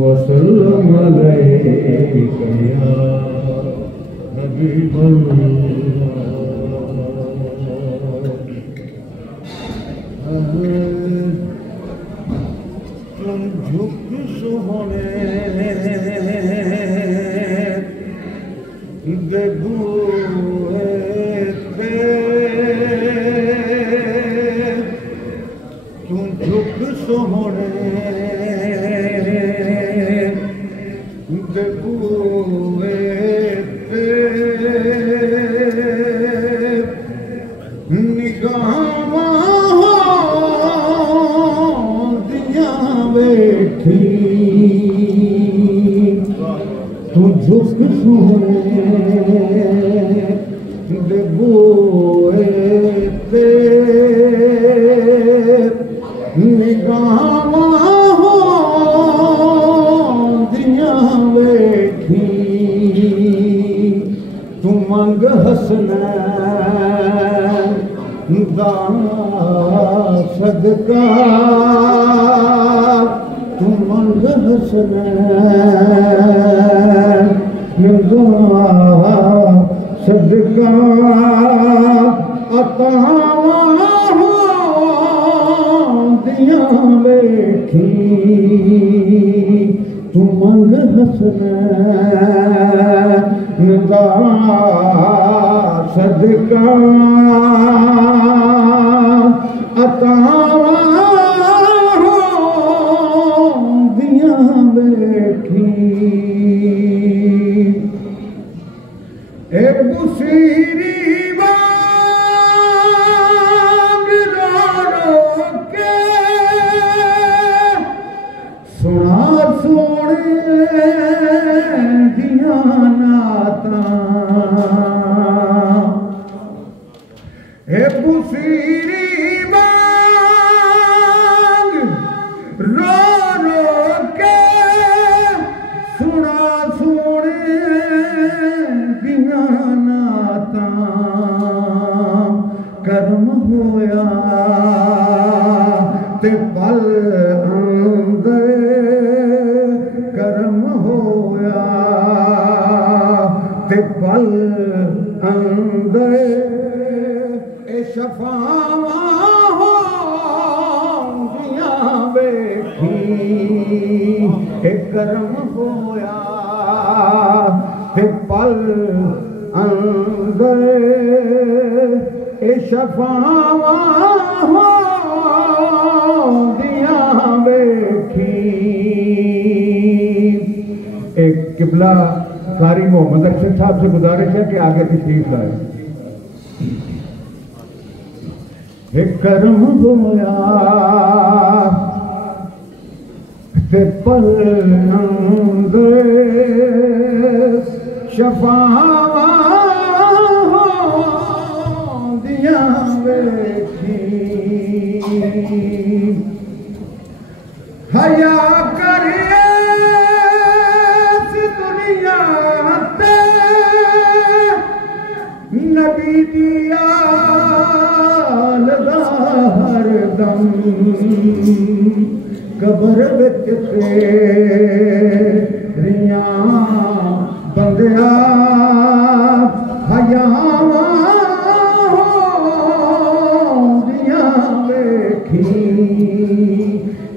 वसल्लम अलैका या तुम झुक सोहने देबुए पे तुम झुक सोहने देबुए पे निगाहों दिया बैठी तू झुक सोहने देबुए पे निगाहों दिया बैठी तू मंग हसनैन दा सदका तू मंग हसनैन दा सदका अता दिया बैठी तू मंग हसनैन दा सदका अता दिया बैठी ए बुसीरी सुना सोने दिया नाता ए पुसीरी मांग रो रो के सुना सोने दिया नाता कर्म होया ते पल कर्म होया ते पल अंदर ए शफावां दिया बैठी ए कर्म होया ते पल अंदर ए शफावां दिया बैठी। एक किबला कारी मोहम्मद अरशद साहब से गुजारिश है कि आगे तशरीफ लाए। एक कर्म होया ते पल अंदर शफावां दिया बैठी हया करिए नबी दिया लगा हर दम कबर विच तेरिया बंदिया हयावां दिया बैठी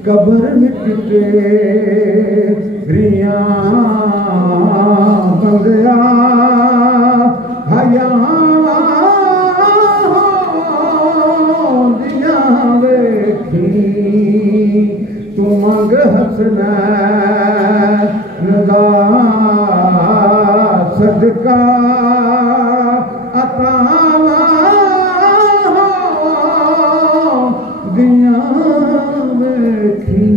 कबर विच तेरिया बंदिया दिया बैठी तू मंग हसनैन दा सदका अता दिया बैठी।